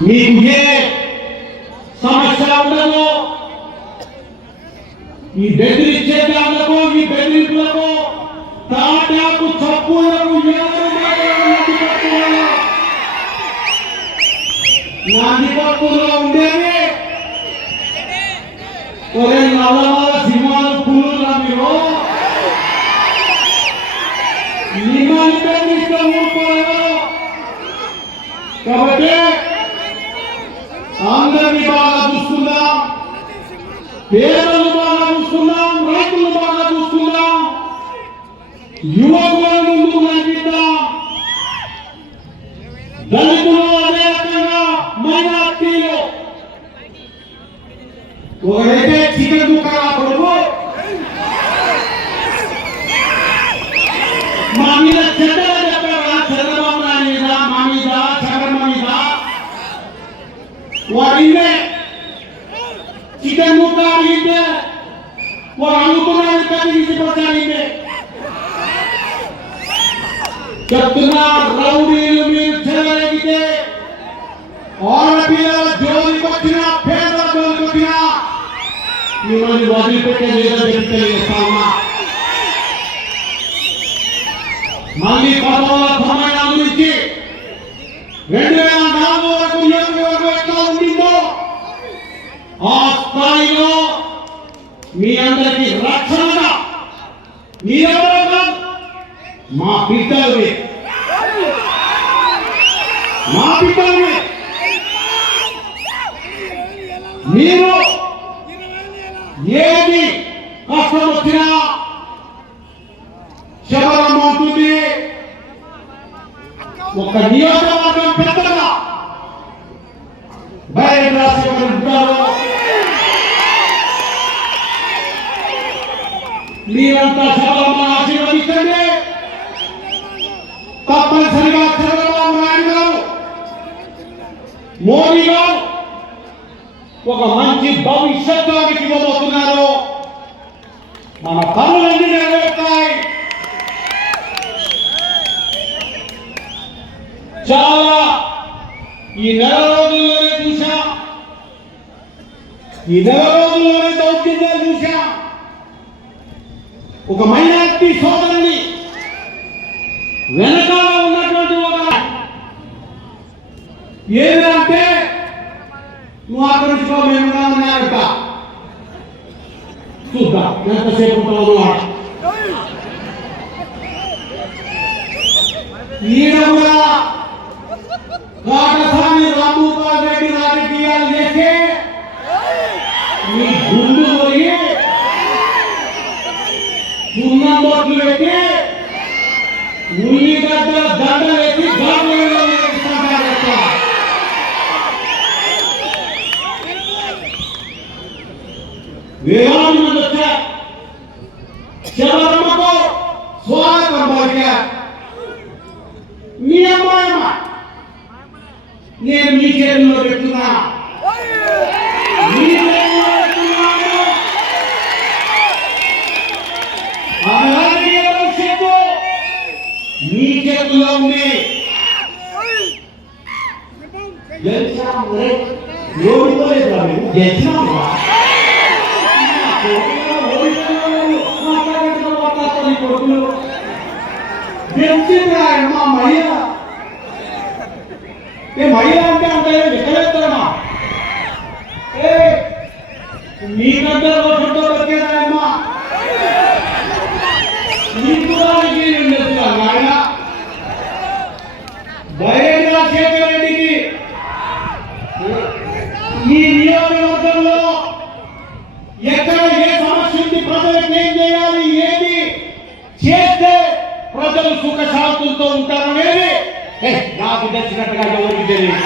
మీకు ఏ సమస్య ఉండదో ఈ బెదిరించే దాంట్లో ఈ బెదిరింపులకు తాటాకు చప్పులకు నాందిపట్టులో ఉండేది ఒరే నల్లమల సింహాలు పుల్లులా మీరు నిమ్మని బెదిరిస్తే ఊరుకోలేదు కాబట్టి అందరినీ బాగా చూసుకుందాం, పేదలను బాగా చూసుకుందాం, రైతులను బాగా చూసుకుందాం, యువకులను ముందుకు నడిపిద్దాం, దళితులు అదే రకంగా మైనార్టీలు ఒకరైతే చికెన్ ముక్కగా కొడుకు మా మీద చెడ్డగా చెప్పారా చంద్రబాబు నాయుడు మీద మా మీద చంద్రబాబు మీద వాడినే చికెన్ ముక్క అడిగితే వాడు అనుకున్నాడు కదిలించిపోతాడితే చెప్తున్నా రౌడీలు మీరు చెలగలిగితే ఆడపిల్లల జోలికి వచ్చినా పేద జోలికి వచ్చినా మిమ్మల్ని వదిలిపెట్టే లేదని చెప్తే చేస్తామా మళ్ళీ 1990 నుంచి 2004 వరకు ఎట్లా ఉండిందో ఆ స్థాయిలో మీ అందరికీ రక్షణగా మీరెవరో మా బిడ్డలవి మీరు ఏది కష్టం వచ్చినా శబరం అవుతుంది ఒక నియోజకవర్గం పెద్దగా బయట రాసేవారు ఉంటారు మీరంతా శబరమ్మ ఆశీర్వదించండి తప్పనిసరిగా చంద్రబాబు నాయుడు గారు మోడీ గారు ఒక మంచి భవిష్యత్తుకి ఇవ్వబోతున్నారు మన పనులన్నీ నెరవేరుతాయి చాలా ఈ నెల రోజుల్లోనే చూశాం దౌర్జన్యాలు చూశాం ఒక మైనారిటీ సోదరుని వెనకాల ఉన్నటువంటి ఒక ఏదంటే నువ్వు ఆకరించుకో మేముగా ఉన్నాయట చూద్దాం ఎంతసేపు ఉంటావు ఈయన కూడా కాటసాని రామగోపాల్ రెడ్డి రాజకీయాలు చేస్తే మీ గుండు పోయి సున్నం బొట్లు పెట్టి ఉల్లిగడ్డల దండ వేసి వేలాది మంది వచ్చారు శబరమ్మకు స్వాగతం పలికారు మీ అమ్మాయమ్మ నేను మీ చేతుల్లో పెట్టున్నా భవిష్యత్తు మీ చేతుల్లో ఉంది మహిళ అంటే అంటే ఎక్కడెత్తామా మీ దగ్గర ఫోటో పెట్టేదాయమ్మా నీకు నాయన రాజశేఖర రెడ్డికి ఈ నియోజకవర్గంలో ఎక్కడ ఏ సమస్య ఉంది ప్రజలకు ఏం చేయాలి ఏది చేస్తే ప్రజలు సుఖశాంతులతో ఉంటారనేది నాకు తెచ్చినట్టుగా ఎవరికి తెలియదు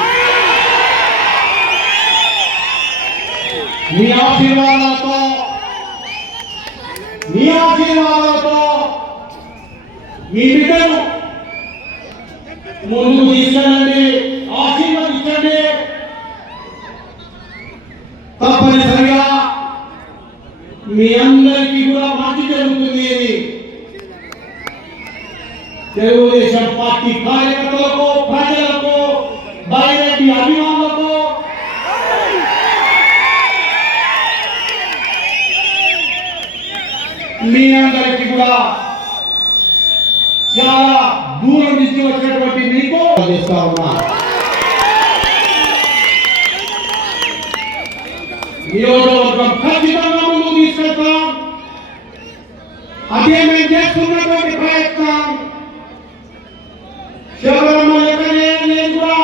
మీ ఆశీర్వాదాలతో మీ బిడ్డను ముందుకు తీసుకెళ్ళండి ఆశీర్వదించండి తప్పనిసరిగా మీ అందరికీ కూడా మంచి జరుగుతుంది తెలుగుదేశం పార్టీ కార్యకర్తలకు ప్రజలకు బైరెడ్డి అభిమానులకు చాలా దూరం నుంచి వచ్చినటువంటి మీకు చేస్తా ఉన్నా. నియోజకవర్గం ఖచ్చితంగా ముందుకు తీసుకెళ్తాం. అదే మేము చేస్తున్నటువంటి ప్రయత్నం. శబరిమల ఎక్కడే నేను కూడా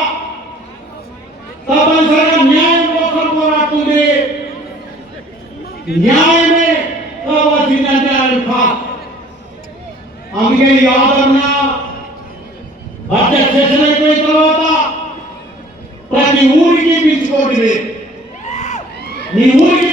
తప్పనిసరిగా న్యాయం కోసం పోరాడుతుంది. న్యాయమే కావాల్సిందంటే ఆయన కాదు. అందుకే ఈ ఆదరణ బడ్జెట్ సెషన్ అయిపోయిన తర్వాత ప్రతి ఊరికి పిలుచుకోండి. మీ ఊరికి